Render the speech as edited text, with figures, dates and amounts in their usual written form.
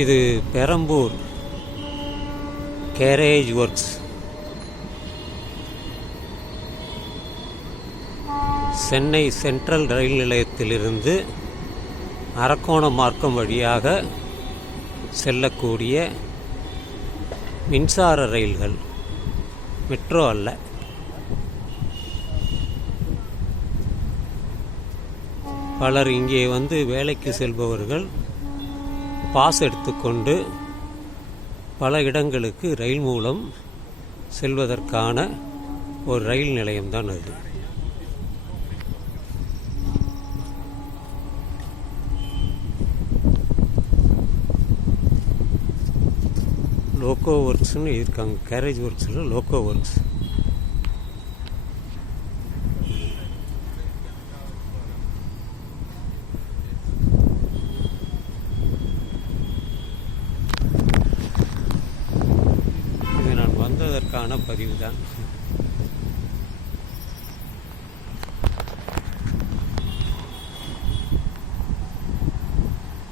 இது Perambur garage works. Chennai central ரயில் நிலையத்திலிருந்து அரக்கோணம் மார்க்கம் வழியாக செல்லக்கூடிய மின்சார ரயில்கள், மெட்ரோ அல்ல. பலர் இங்கே வந்து வேலைக்கு செல்பவர்கள் பாஸ் எடுத்துக்கொண்டு பல இடங்களுக்கு ரயில் மூலம் செல்வதற்கான ஒரு ரயில் நிலையம்தான் அது. லோக்கோ ஒர்க்ஸ்னு இருக்காங்க. கேரேஜ் ஒர்க்ஸில் லோக்கோ ஒர்க்ஸ். இது நான் வந்ததற்கான பதிவு தான்.